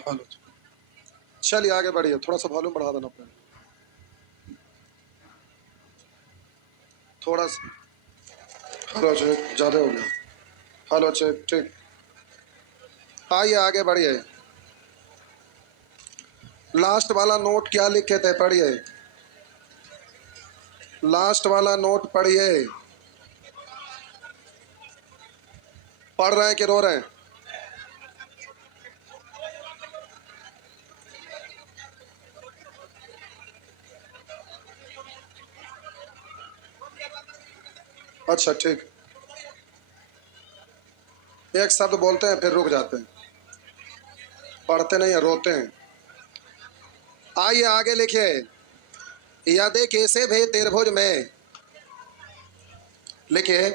Hello. चलिए आगे बढ़िए, थोड़ा सा वॉल्यूम बढ़ा देना अपने, थोड़ा सा। हेलो चेक, ज़्यादा हो गया। हेलो चेक, ठीक। आइए आगे बढ़िए। लास्ट वाला नोट क्या लिखे थे, पढ़िए। लास्ट वाला नोट पढ़िए। पढ़ रहे हैं कि रो रहे हैं? अच्छा ठीक। एक शब्द बोलते हैं फिर रुक जाते हैं, पढ़ते नहीं है, रोते हैं। आइए आगे लिखिए। यादें कैसे भे तिरभुज में, लिखिए।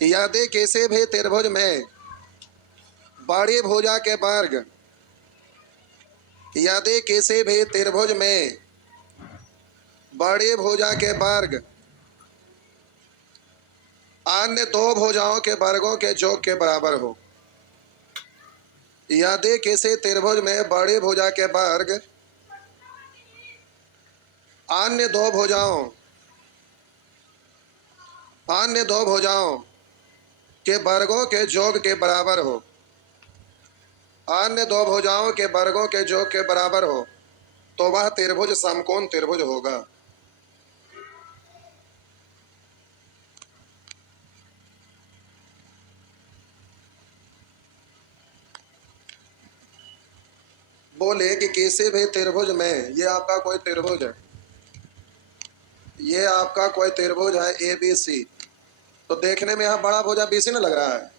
यादें कैसे भे तिरभुज में, बड़ी भुजा के वर्ग। यादें कैसे भे तिरभुज में, बड़ी भुजा के वर्ग। अन्य दो भुजाओं के वर्गों के योग के बराबर हो। यादें कैसे त्रिभुज में बड़ी भुजा के वर्ग अन्य दो भुजाओं के वर्गों के योग के बराबर हो। अन्य दो भुजाओं के वर्गों के योग के बराबर हो तो वह त्रिभुज समकोण त्रिभुज होगा। बोले कि किसी भी त्रिभुज में, ये आपका कोई त्रिभुज है, ये आपका कोई त्रिभुज है ए बी सी, तो देखने में यहाँ बड़ा भुजा बी सी ना लग रहा है।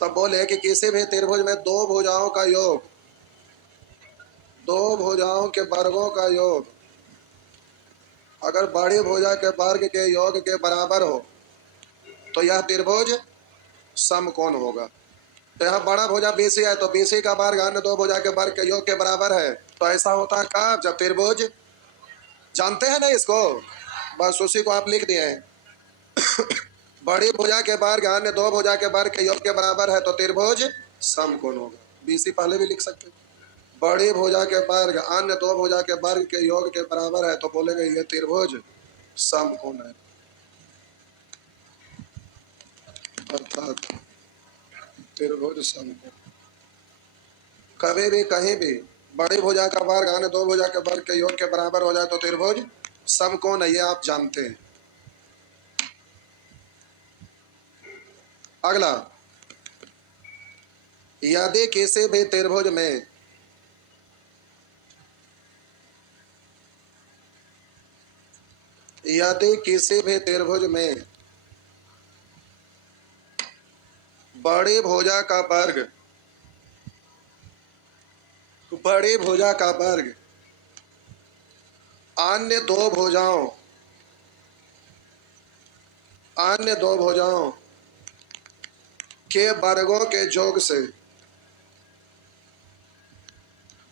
तब बोले कि किसी भी त्रिभुज में दो भुजाओं का योग, दो भुजाओं के वर्गों का योग अगर बड़ी भुजा के वर्ग के योग के बराबर हो तो यह त्रिभुज समकोण होगा। तो यहाँ बड़ा भुजा बीसी है तो बीसी का वर्ग अन्य दो भुजा के वर्ग के योग के बराबर है, तो ऐसा होता है कब, जब त्रिभुज, जानते हैं ना इसको, बस उसी को आप लिख दिए हैं। बड़ी भुजा के वर्ग अन्य दो भुजा के वर्ग के योग के बराबर है तो त्रिभुज समकोण होगा। बीसी पहले भी लिख सकते हैं। बड़ी भुजा के वर्ग अन्य दो भुजा के वर्ग के योग के बराबर है तो बोलेंगे ये त्रिभुज समकोण है, अर्थात त्रिभुज समकोण। कभी भी कहीं भी बड़ी भुजा का वर्ग अन्य दो भुजा के वर्ग के योग के बराबर हो जाए तो त्रिभुज समकोण है, ये आप जानते हैं। अगला, यदि किसी भी त्रिभुज में यदि किसी भी त्रिभुज में बड़ी भुजा का वर्ग अन्य दो भुजाओं के वर्गों के योग से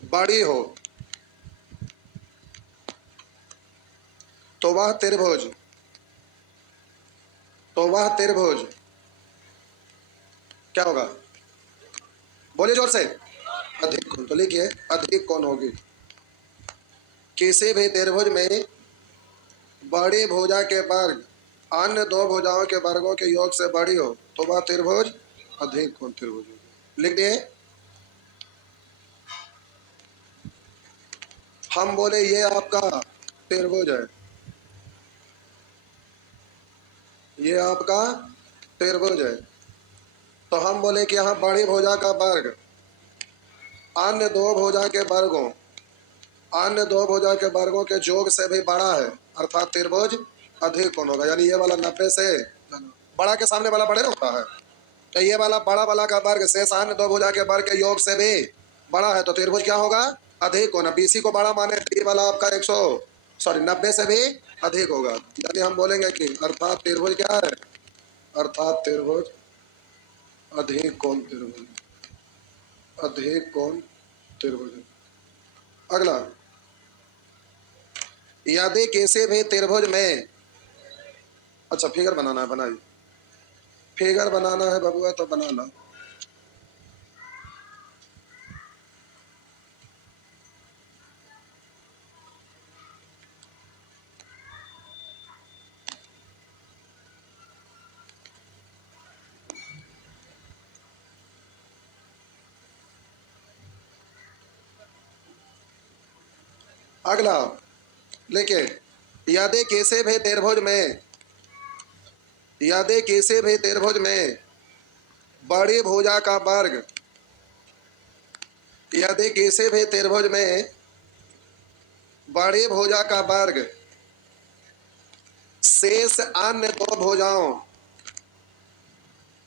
बड़ी हो तो वह त्रिभुज क्या होगा, बोलिए जोर से। अधिक कोण, तो लिखिए अधिक कोण होगी। किसी भी त्रिभुज में बड़ी भुजा के वर्ग अन्य दो भुजाओं के वर्गों के योग से बड़ी हो तो वह त्रिभुज अधिक कोण त्रिभुज होगी। लिख दिए। हम बोले ये आपका त्रिभुज है, ये आपका त्रिभुज है, तो हम बोले कि यहाँ बड़ी भुजा का वर्ग अन्य दो भुजा के वर्गों के योग से भी बड़ा है, अर्थात त्रिभुज अधिक कोण होगा। यानी ये वाला 90 से बड़ा के सामने वाला बड़े होता है, तो ये वाला बड़ा वाला का वर्ग शेष अन्य दो भुजा के वर्ग के योग से भी बड़ा है तो त्रिभुज क्या होगा, अधिक कोण। बीसी को बड़ा माने तो ये वाला आपका 90 से भी अधिक होगा। यानी हम बोलेंगे कि अर्थात त्रिभुज क्या है, अर्थात त्रिभुज अधिक कोण त्रिभुज, अधिक कोण त्रिभुज। अगला, यदि किसी भी त्रिभुज में, अच्छा फिगर बनाना है, बनाइए। फिगर बनाना है बबुआ तो बना लो। अगला लेके यदि किसी भी त्रिभुज में, यदि किसी भी त्रिभुज में बड़ी भुजा का वर्ग, यदि किसी भी त्रिभुज में बड़ी भुजा का वर्ग शेष अन्य दो भुजाओं,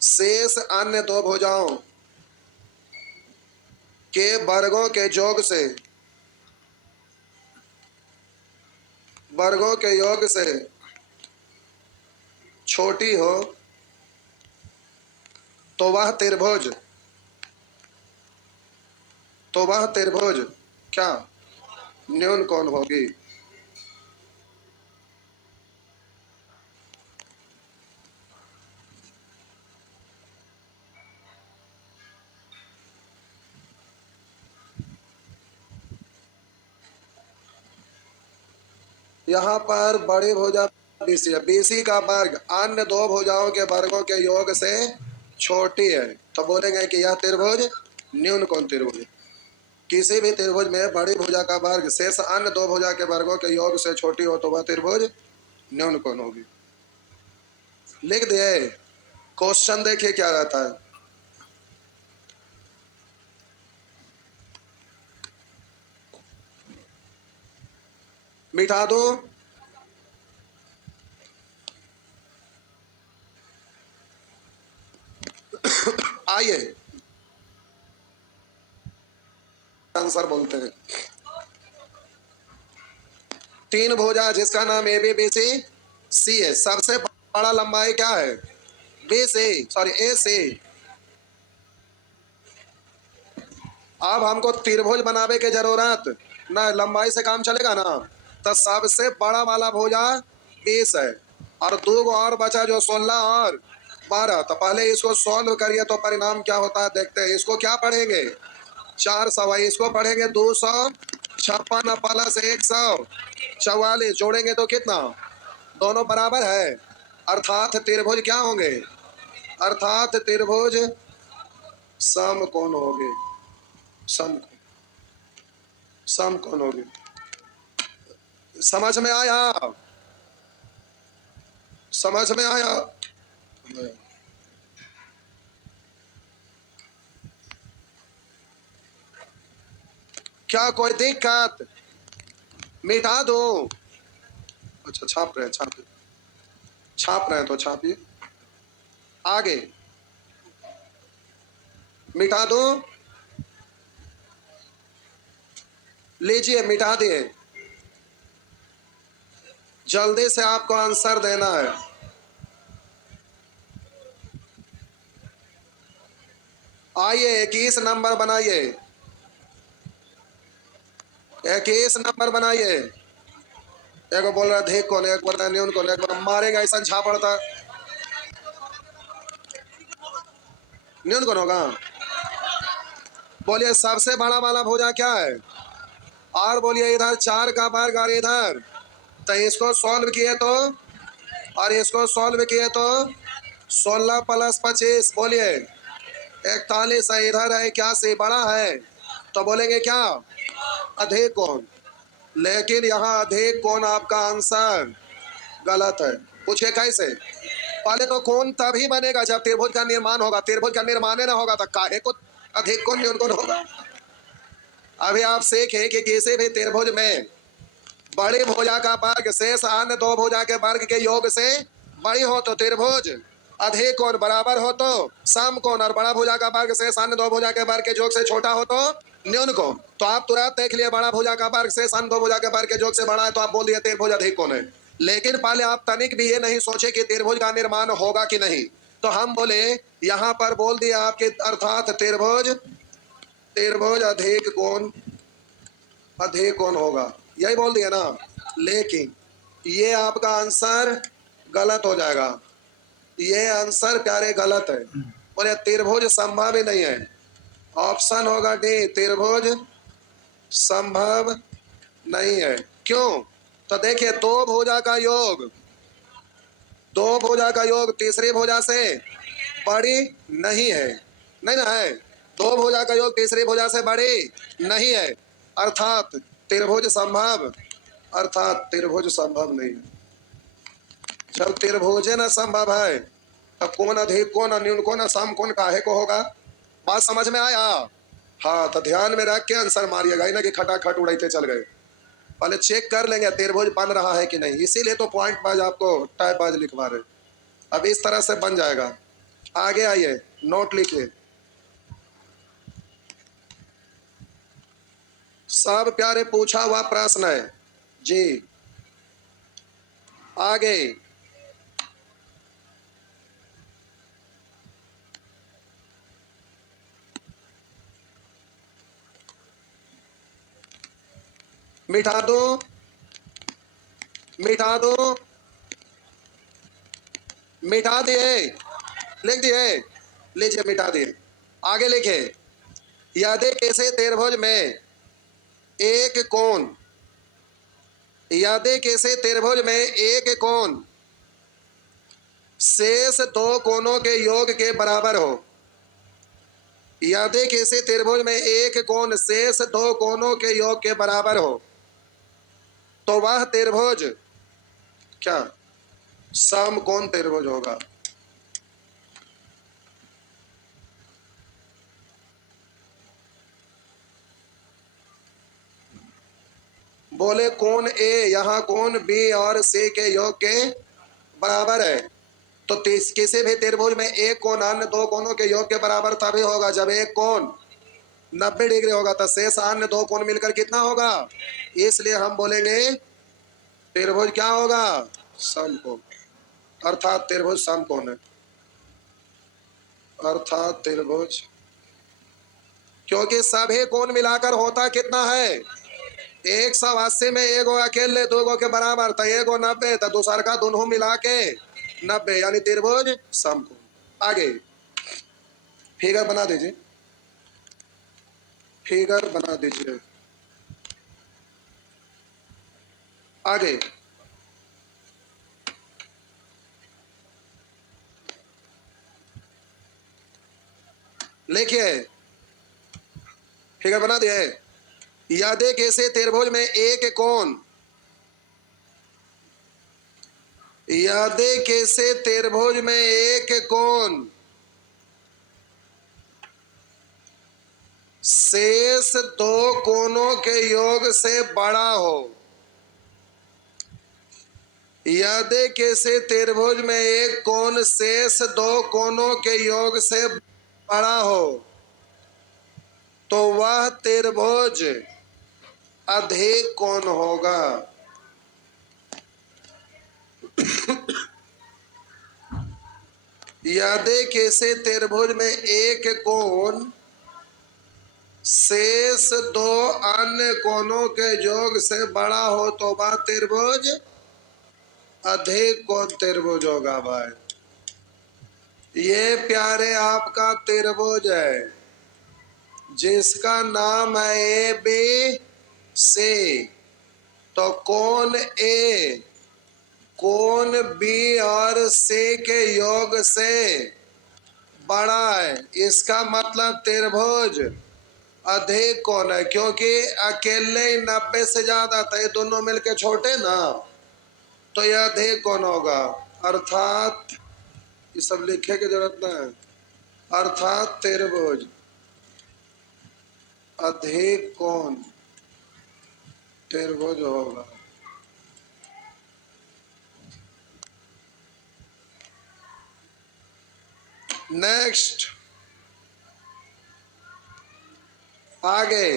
शेष अन्य दो भुजाओं के वर्गों के योग से, वर्गों के योग से छोटी हो तो वह त्रिभुज, तो वह त्रिभुज क्या न्यून कोण होगी। यहाँ पर बड़ी भुजा बीसी है, बीसी का वर्ग अन्य दो भुजाओं के वर्गों के योग से छोटी है, तो बोलेंगे कि यह त्रिभुज न्यून कोण त्रिभुज है। किसी भी त्रिभुज में बड़ी भुजा का वर्ग शेष अन्य दो भुजा के वर्गों के योग से छोटी हो तो वह त्रिभुज न्यून कोण होगी। लिख दिए। क्वेश्चन देखिए क्या रहता है। मिटा दो। आइए आंसर बोलते हैं। तीन भुजा जिसका नाम ए बी बी सी सी है, सबसे बड़ा लंबाई क्या है बी सी, सॉरी ए सी। अब हमको त्रिभुज बनावे की जरूरत ना, लंबाई से काम चलेगा ना। तो सबसे बड़ा वाला भुजा 20 है और दो गो और बचा जो 16 और 12। तो पहले इसको सॉल्व करिए तो परिणाम क्या होता है देखते हैं। इसको क्या पढ़ेंगे 400, इसको पढ़ेंगे 256 प्लस 144, जोड़ेंगे तो कितना, दोनों बराबर है, अर्थात त्रिभुज क्या होंगे, अर्थात त्रिभुज समकोण होंगे, समकोण, समकोण होंगे। समझ में आया, समझ में आया। क्या कोई दिक्कत, मिटा दो। अच्छा छाप रहे हैं, छापिए, छाप रहे हैं तो छापिए। आगे मिटा दो, लीजिए मिटा दिए। जल्दी से आपको आंसर देना है। आइए 21 नंबर बनाइए, 21 नंबर बनाइए। एक बोल रहा धिक कौन, एक बोल रहा न्यून कौन, एक बोल मारेगा ऐसा झापड़ता न्यून कौन होगा। बोलिए सबसे बड़ा वाला भुजा क्या है, और बोलिए इधर 4 का वर्ग और इधर, तो इसको सॉल्व किए तो, और इसको सॉल्व किए तो 16 प्लस 25 बोलिए 41 है, इधर है 81 बड़ा है, तो बोलेंगे क्या अधिक कोण। लेकिन यहाँ अधिक कोण आपका आंसर गलत है। पूछिए कैसे। पहले तो कोण तभी बनेगा जब त्रिभुज का निर्माण होगा, त्रिभुज का निर्माण ना होगा तो काहे को अधिक कोण न्यून कोण होगा। अभी आप सीखे कि किसी भी त्रिभुज में बड़ी भुजा का वर्ग शेष अन्य दो भुजा के वर्ग के योग से बड़ी हो तो त्रिभुज, अधिक कोण बराबर हो तो समकोण, और बड़ा भुजा का वर्ग शेष अन्य दो भुजा के वर्ग के योग से छोटा हो तो न्यून कोण। तो आप तुरंत देख लिए बड़ा भुजा का वर्ग शेष अन्य दो भुजा के वर्ग के योग से बड़ा है, तो आप बोल दिए त्रिभुज अधिक कोण है। लेकिन पहले आप तनिक भी ये नहीं सोचे कि त्रिभुज का निर्माण होगा कि नहीं, तो हम बोले यहाँ पर बोल दिए आपके, अर्थात त्रिभुज, त्रिभुज अधिक कोण, अधिक कोण होगा, यही बोल दिया ना। लेकिन ये आपका आंसर गलत हो जाएगा, ये आंसर प्यारे गलत है। बोले त्रिभुज संभव ही नहीं है, ऑप्शन होगा डी, त्रिभुज संभव नहीं है। क्यों, तो देखिए दो भुजा का योग, दो भुजा का योग तीसरी भुजा से बड़ी नहीं है, नहीं ना है, दो भुजा का योग तीसरी भुजा से बड़ी नहीं है, अर्थात त्रिभुज संभव, अर्थात त्रिभुज संभव नहीं है। जब त्रिभुज न संभव है तब कौन अधिक कौन न्यून कौन सम कौन काहे को होगा? बात समझ में आया? हाँ, तो ध्यान में रख के आंसर मारिएगा, ही ना कि खटाखट उड़ाते चल गए। पहले चेक कर लेंगे त्रिभुज बन रहा है कि नहीं, इसीलिए तो पॉइंट बाज आपको टाइप बाज लिखवा रहे। अब इस तरह से बन जाएगा। आगे आइए, नोट लिखिए। सब प्यारे पूछा हुआ प्रश्न है जी। आगे मिटा दो, मिटा दो, मिटा दिए, लिख दिए, लीजिए मिटा दिए। आगे लिखे, यदि किसी त्रिभुज में एक कोण, यदि किसी त्रिभुज में एक कोण शेष दो कोणों के योग के बराबर हो, यदि किसी त्रिभुज में एक कोण शेष दो कोणों के योग के बराबर हो तो वह त्रिभुज क्या समकोण त्रिभुज होगा। बोले कोण ए यहाँ कोण बी और सी के योग के बराबर है, तो किसी भी त्रिभुज में एक कोण अन्य दो कोणों के योग के बराबर तभी होगा जब एक कोण 90 डिग्री होगा, तो शेष अन्य दो कोण मिलकर कितना होगा। इसलिए हम बोलेंगे त्रिभुज क्या होगा, समकोण, अर्थात त्रिभुज समकोण है, अर्थात त्रिभुज, क्योंकि सभी कोण मिलाकर होता कितना है 180 में एगो अकेले दो गो के बराबर, तो एगो 90 तो दूसर का दोनों मिला के 90, यानी त्रिभुज समकोण। आगे फिगर बना दीजिए, फिगर बना दीजिए। आगे लिखिए, फिगर बना दिए। यदि किसी त्रिभुज में एक कोण, यदि किसी त्रिभुज में एक कोण शेष दो कोणों के योग से बड़ा हो, यदि किसी त्रिभुज में एक कोण शेष दो कोणों के योग से बड़ा हो तो वह त्रिभुज अधिक कोण होगा। यदि किसी त्रिभुज में एक कोण शेष दो अन्य कोणों के योग से बड़ा हो तो वह त्रिभुज अधिक कोण त्रिभुज होगा। भाई ये प्यारे आपका त्रिभुज है जिसका नाम है ए बी सी, तो कोण ए कोण बी और सी के योग से बड़ा है, इसका मतलब त्रिभुज अधिक कोण है, क्योंकि अकेले 90 से ज्यादा था, ये दोनों मिलके छोटे ना, तो यह अधिक कोण होगा। अर्थात ये सब लिखे की जरूरत ना है, अर्थात त्रिभुज अधिक कोण त्रिभुज होगा। नेक्स्ट, आगे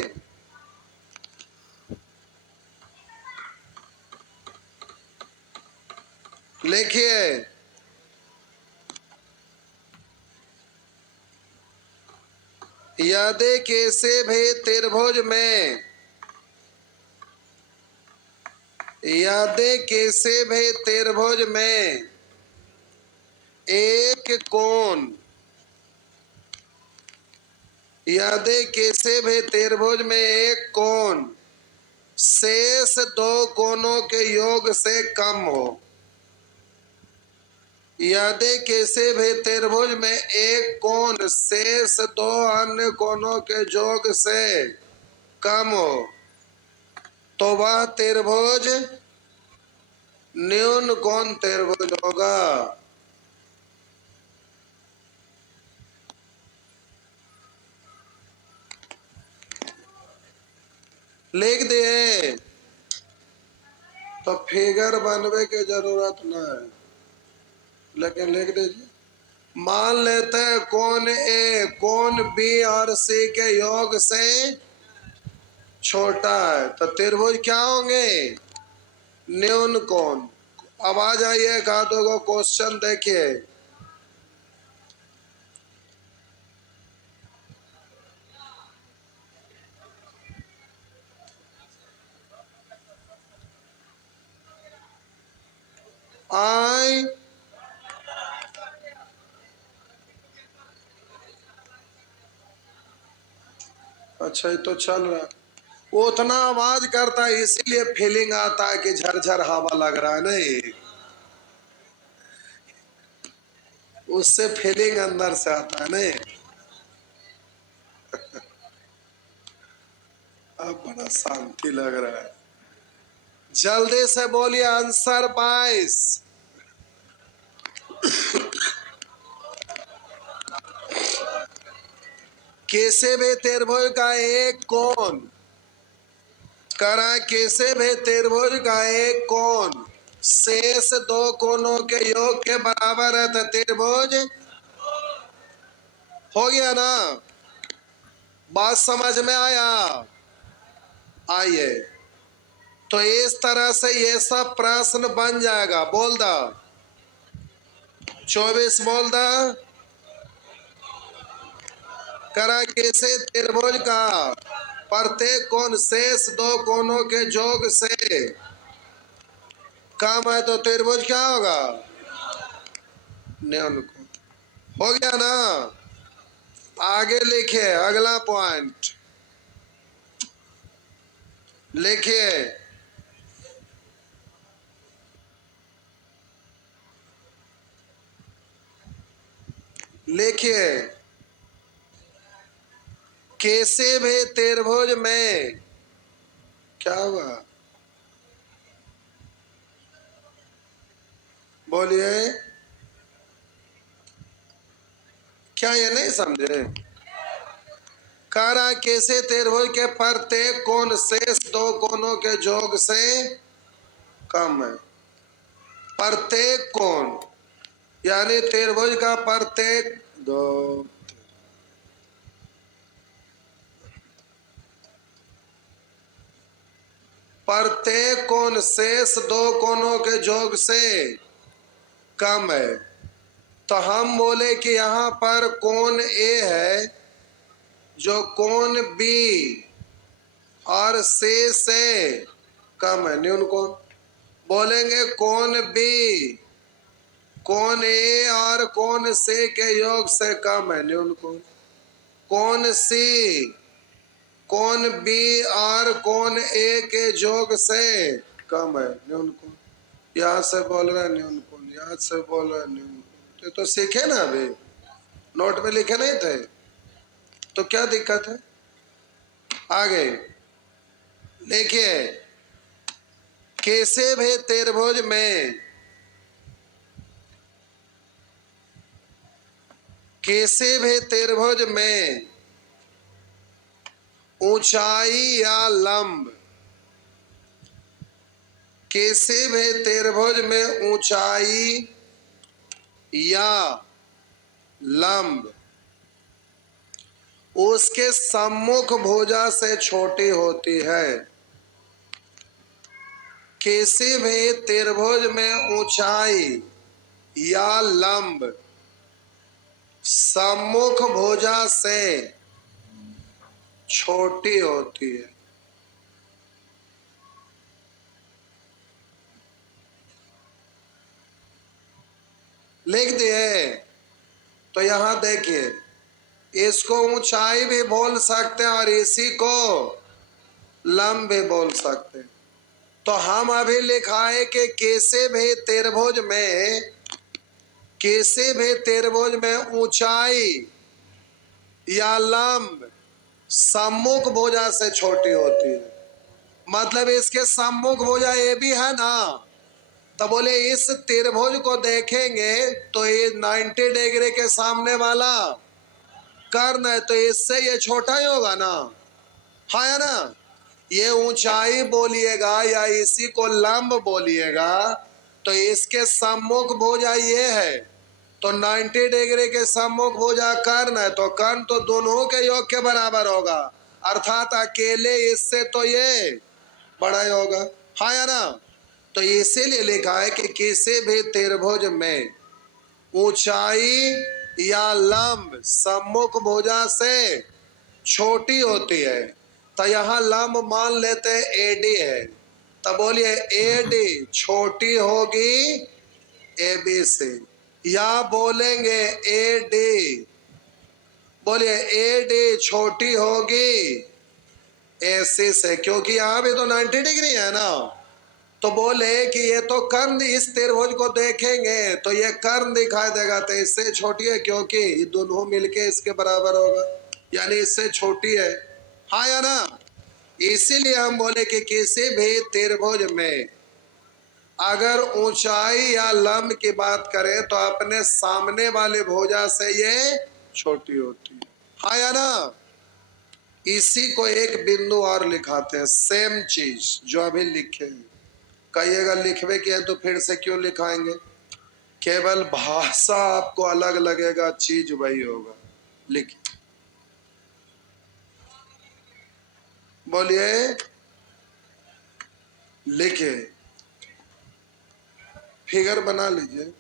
लिखिए, यदि किसी भी त्रिभुज में, यदि किसी भी त्रिभुज में एक कोण, यदि किसी भी त्रिभुज में एक कोण शेष दो कोणों के योग से कम हो, यदि किसी भी त्रिभुज में एक कोण शेष दो अन्य कोणों के योग से कम हो तो वह त्रिभुज न्यून कोण त्रिभुज होगा। लिख दिए तो फिगर बनवे की जरूरत न है, लेकिन लिख दीजिए। मान लेते हैं कोण ए कोण बी और सी के योग से छोटा है, तो त्रिभुज क्या होंगे, न्यून कोण। अब आ जाइए एक आधो को क्वेश्चन देखिए। आई अच्छा ये तो चल रहा है, वो उतना आवाज करता है इसीलिए फीलिंग आता है कि झरझर हवा लग रहा है, नहीं उससे फीलिंग अंदर से आता है, नहीं। अब बड़ा शांति लग रहा है। जल्दी से बोलिए आंसर 22। किसी भी त्रिभुज का एक कोण करा, किसी भी त्रिभुज का एक कोण शेष दो कोणों के योग के बराबर है, तो त्रिभुज हो गया ना। बात समझ में आया। आइए तो इस तरह से ये सब प्रश्न बन जाएगा। बोल दा 24 बोल दा करा, किसी त्रिभुज का प्रत्येक कोण शेष दो कोणों के योग से कम है, तो त्रिभुज क्या होगा, न्यून कोण। हो गया ना। आगे लिखिए अगला पॉइंट लिखिए। लिखिए किसी भी त्रिभुज में क्या हुआ, बोलिए। क्या ये नहीं समझे। करा किसी त्रिभुज के प्रत्येक कोण शेष दो कोणों के योग से कम है। प्रत्येक कोण यानी त्रिभुज का प्रत्येक दो, प्रत्येक कोण शेष दो कोणों के योग से कम है। तो हम बोले कि यहाँ पर कोण ए है जो कोण बी और सी से कम है, न्यून कोण। बोलेंगे कोण बी कोण ए और कोण सी के योग से कम है, न्यून कोण। कोण सी कोण बी और कोण ए के योग से कम है, न्यून कोण। यहाँ से बोल रहे हैं न्यून कोण, यहाँ से बोल रहे हैं न्यून कोण। तो सीखे ना, अभी नोट में लिखे नहीं थे, तो क्या दिक्कत है। आगे देखिए किसी भी त्रिभुज में किसी भी त्रिभुज में ऊंचाई या लंब, किसी भी त्रिभुज में ऊंचाई या लंब उसके सम्मुख भुजा से छोटी होती है। किसी भी त्रिभुज में ऊंचाई या लंब सम्मुख भुजा से छोटी होती है। लिख दिए। तो यहां देखिए इसको ऊंचाई भी बोल सकते हैं और इसी को लंब भी बोल सकते हैं। तो हम अभी लिखा है कि किसी भी त्रिभुज में ऊंचाई या लंब सम्मुख भुजा से छोटी होती है। मतलब इसके सम्मुख भुजा ये भी है ना। तो बोले इस त्रिभुज को देखेंगे तो ये 90 डिग्री के सामने वाला कर्ण है, तो इससे ये छोटा ही होगा ना, है ना। ये ऊंचाई बोलिएगा या इसी को लंब बोलिएगा, तो इसके सम्मुख भुजा ये है, तो 90 डिग्री के सम्मुख भुजा कर्ण है, तो कर्ण तो दोनों के योग के बराबर होगा, अर्थात अकेले इससे तो ये बड़ा ही होगा, हाँ या ना। तो इसीलिए लिखा है कि किसी भी त्रिभुज में ऊंचाई या लंब सम्मुख भुजा से छोटी होती है। तो यहाँ लंब मान लेते हैं एडी है, तो बोलिए एडी छोटी होगी एबी से, या बोलेंगे एडी, बोलिए एडी छोटी होगी एसी से, क्योंकि यहाँ भी तो 90 डिग्री है ना। तो बोले कि ये तो कर्ण, इस त्रिभुज को देखेंगे तो ये कर्ण दिखाई देगा, तो इससे छोटी है क्योंकि ये दोनों मिलके इसके बराबर होगा, यानी इससे छोटी है, हाँ या ना। इसीलिए हम बोले कि किसी भी त्रिभुज में अगर ऊंचाई या लंब की बात करें तो अपने सामने वाले भुजा से ये छोटी होती है, हाँ या ना। इसी को एक बिंदु और लिखाते हैं, सेम चीज जो अभी लिखे हैं। कहिएगा लिखवे के हैं तो फिर से क्यों लिखाएंगे, केवल भाषा आपको अलग लगेगा, चीज वही होगा। लिखिए, बोलिए, लिखे, फिगर बना लीजिए।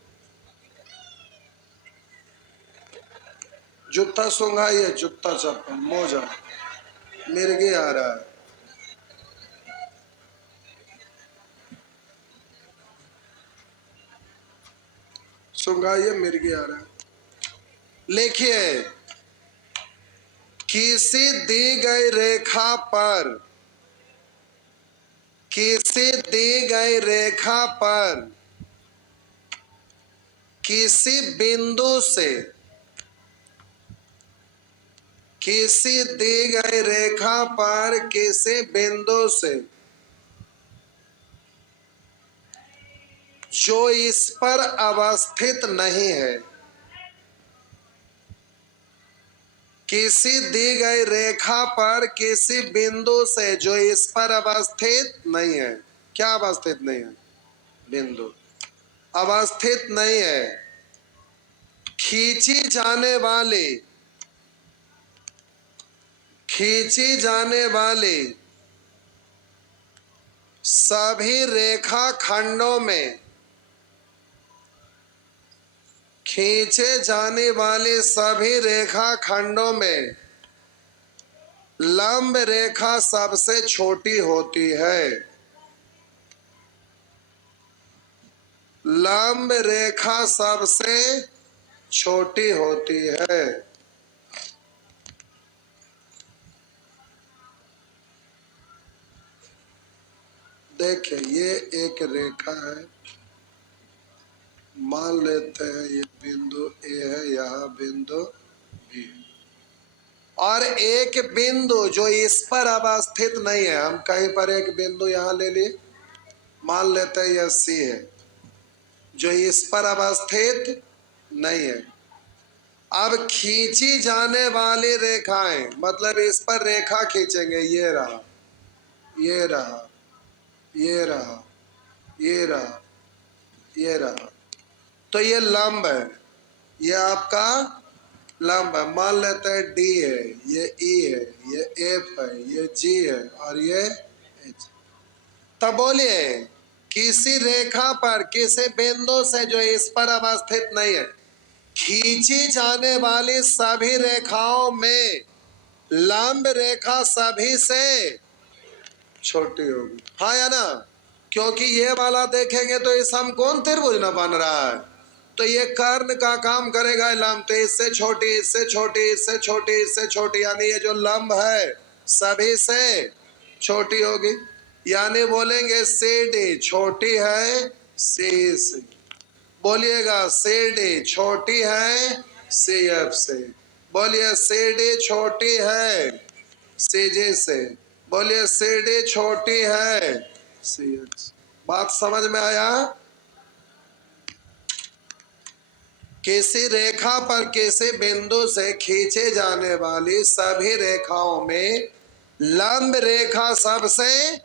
जूता सूंघाई है, जूता चप्पल मोजा मिर्गी आ रहा है, सूंघाइए मिर्गी आ रहा है। लिखिए, किसी दी गई रेखा पर, किसी दी गई रेखा पर किसी बिंदु से, किसी दी गई रेखा पर किसी बिंदु से जो इस पर अवस्थित नहीं है, किसी दी गई रेखा पर किसी बिंदु से जो इस पर अवस्थित नहीं है, क्या अवस्थित नहीं है, बिंदु अवस्थित नहीं है, खींची जाने वाली, खींची जाने वाली सभी रेखा खंडों में, खींचे जाने वाले सभी रेखा खंडों में लंब रेखा सबसे छोटी होती है, लंब रेखा सबसे छोटी होती है। देखिए ये एक रेखा है, मान लेते हैं ये बिंदु ए है, यहाँ बिंदु बी है, और एक बिंदु जो इस पर अवस्थित नहीं है, हम कहीं पर एक बिंदु यहाँ ले लिए, मान लेते हैं यह सी है, जो इस पर अवस्थित नहीं है। अब खींची जाने वाली रेखाएं, मतलब इस पर रेखा खींचेंगे, ये रहा, ये रहा, ये रहा, ये रहा, ये रहा, तो ये लंब है, ये आपका लंब है। मान लेते हैं डी है, ये ई है, ये एफ है, ये जी है और ये एच। तब बोलिए किसी रेखा पर किसी बिंदु से जो इस पर अवस्थित नहीं है, खींची जाने वाली सभी रेखाओं में लंब रेखा सभी से छोटी होगी, हाँ या ना। क्योंकि ये वाला देखेंगे तो इस समकोण त्रिभुज न बन रहा है, तो ये कर्ण का काम करेगा लंब, तो इससे छोटी, इससे छोटी, इससे छोटी, इससे छोटी, यानी ये जो लंब है सभी से छोटी होगी। यानी बोलेंगे सी डी छोटी है सी से, बोलिएगा सी डी छोटी है सी एफ से, बोलिए सी डी छोटी है सी जी से, बोलिए सीडी छोटी है, CH। बात समझ में आया? किसी रेखा पर किसी बिंदु से खींचे जाने वाली सभी रेखाओं में लंब रेखा सबसे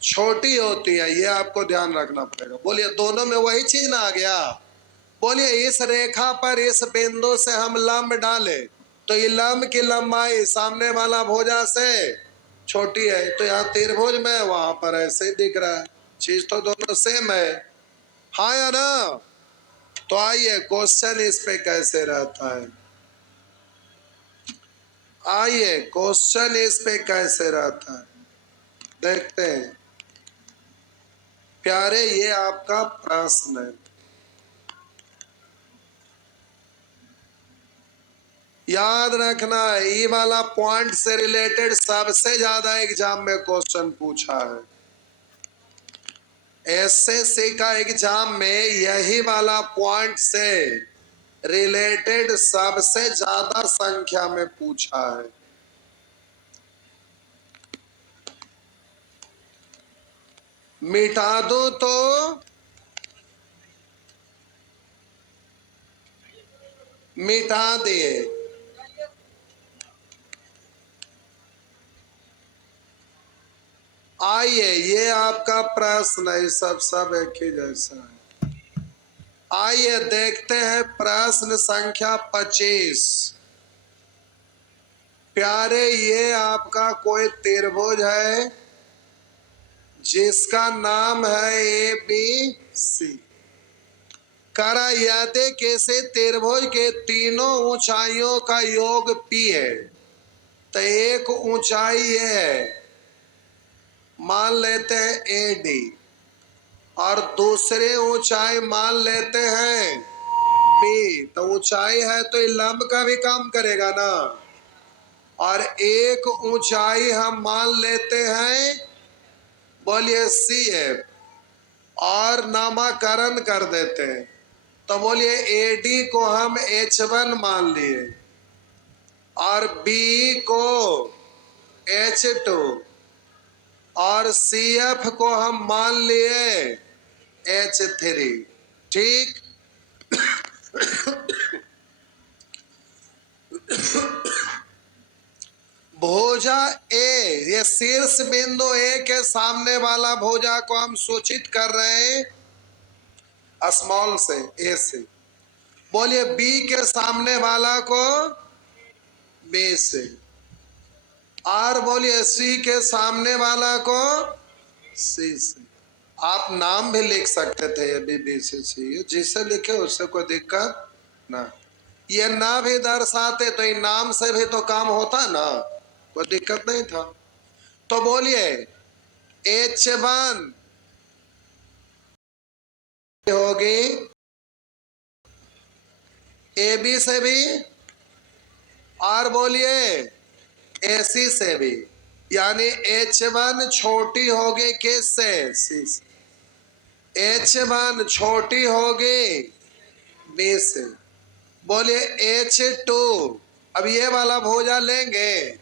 छोटी होती है, ये आपको ध्यान रखना पड़ेगा। बोलिए दोनों में वही चीज ना आ गया? बोलिए इस रेखा पर इस बिंदु से हम लंब डाले तो ये लंब की लंबाई सामने वाला भुजा से छोटी है, तो यहाँ त्रिभुज में वहां पर ऐसे दिख रहा है, चीज तो दोनों सेम है, हाँ या ना? तो आइए क्वेश्चन इस पे कैसे रहता है, आइए क्वेश्चन इस पे कैसे रहता है देखते हैं। प्यारे ये आपका प्रश्न है, याद रखना ये वाला पॉइंट से रिलेटेड सबसे ज्यादा एग्जाम में क्वेश्चन पूछा है। एसएससी का एग्जाम में यही वाला पॉइंट से रिलेटेड सबसे ज्यादा संख्या में पूछा है। मिटा दो तो मिटा दिए, आइए ये आपका प्रश्न है, सब एक ही जैसा है। आइए देखते हैं प्रश्न संख्या 25। प्यारे ये आपका कोई त्रिभुज है जिसका नाम है ABC। करा यदि किसी त्रिभुज के तीनों ऊंचाइयों का योग P है तो एक ऊंचाई ये है, मान लेते हैं AD, और दूसरे ऊंचाई मान लेते हैं B। तो ऊंचाई है तो ये लंब का भी काम करेगा ना, और एक ऊंचाई हम मान लेते हैं, बोलिए CF, और नामकरण कर देते हैं। तो बोलिए AD को हम H1 मान लिए और B को H2 और CF को हम मान लिए H3। ठीक, भुजा ए, ये शीर्ष बिंदु ए के सामने वाला भुजा को हम सूचित कर रहे हैं स्मॉल से, ए से। बोलिए बी के सामने वाला को बी से, और बोलिए सी के सामने वाला को सी से। आप नाम भी लिख सकते थे, ये बी बी से सी, जिसे लिखे उससे कोई दिक्कत ना। ये ना भी दर्शाते तो ये नाम से भी तो काम होता ना, कोई दिक्कत नहीं था। तो बोलिए H1 होगी AB से भी, और बोलिए AC से भी, यानी H1 छोटी होगी किससे? C से। H1 छोटी होगी B से। बोलिए H2, अब ये वाला भुजा लेंगे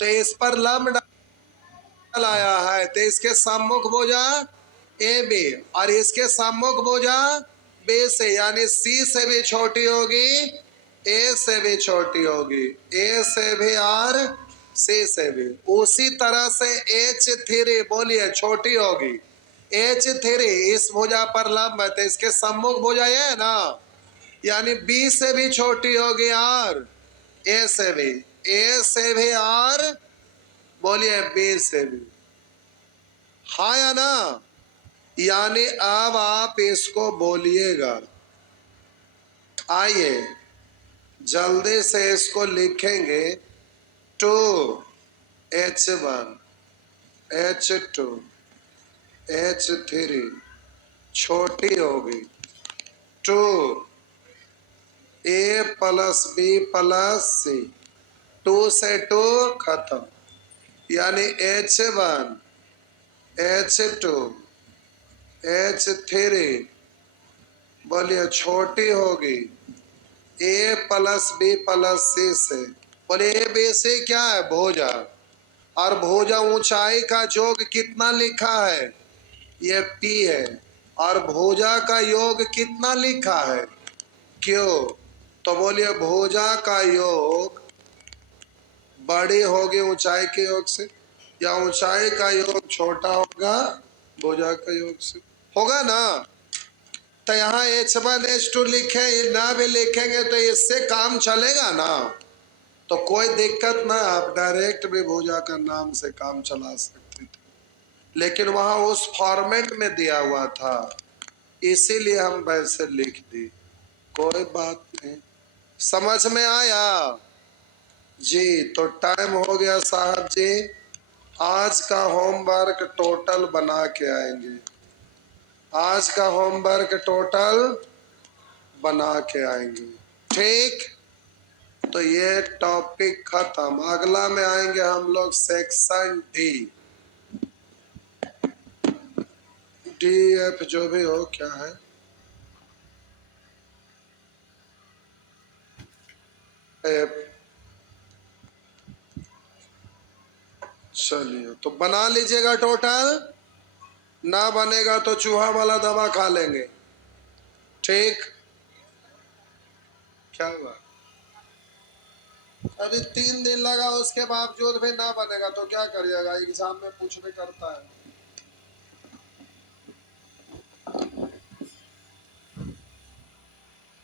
तो इस पर लंब आया है तो इसके सम्मुख भुजा AB, और इसके सम्मुख भुजा B से, यानी C से भी छोटी होगी, A से भी छोटी होगी, A से भी और C से भी। उसी तरह से H3 बोलिए छोटी होगी, H3 इस भुजा पर लंब है तो इसके सम्मुख भुजा ये है ना, यानी B से भी छोटी होगी और A से भी, A से भी और बोलिए B से भी, हाँ या ना? यानी अब आप इसको बोलिएगा। आइए जल्दी से इसको लिखेंगे, 2H1 H2 H3 छोटी होगी 2A plus B plus C, 2 से 2 खत्म, यानी H1 H2 H3 बोलिए छोटी होगी A plus B plus C से। बोलिए A B C क्या है? भुजा। और भुजा ऊंचाई का योग कितना लिखा है, ये P है। और भुजा का योग कितना लिखा है, Q। तो बोलिए भुजा का योग बड़ी होगी ऊंचाई के योग से, या ऊंचाई का योग छोटा होगा भुजा का योग से, होगा ना। तो यहाँ H1 H2 लिखे ना भी लिखेंगे तो इससे काम चलेगा ना, तो कोई दिक्कत ना, आप डायरेक्ट भी भुजा का नाम से काम चला सकते थे, लेकिन वहां उस फॉर्मेट में दिया हुआ था इसीलिए हम वैसे लिख दी। कोई बात नहीं, समझ में आया जी। तो टाइम हो गया साहब जी, आज का होमवर्क टोटल बना के आएंगे, आज का होमवर्क टोटल बना के आएंगे, ठीक। तो ये टॉपिक खत्म। अगला में आएंगे हम लोग सेक्शन डी, डी एफ जो भी हो, क्या है एफ। चलिए तो बना लीजिएगा टोटल, ना बनेगा तो चूहा वाला दवा खा लेंगे, ठीक। क्या हुआ, अभी 3 दिन लगा, उसके बावजूद भी ना बनेगा तो क्या करिएगा, एग्जाम में पूछ भी करता है।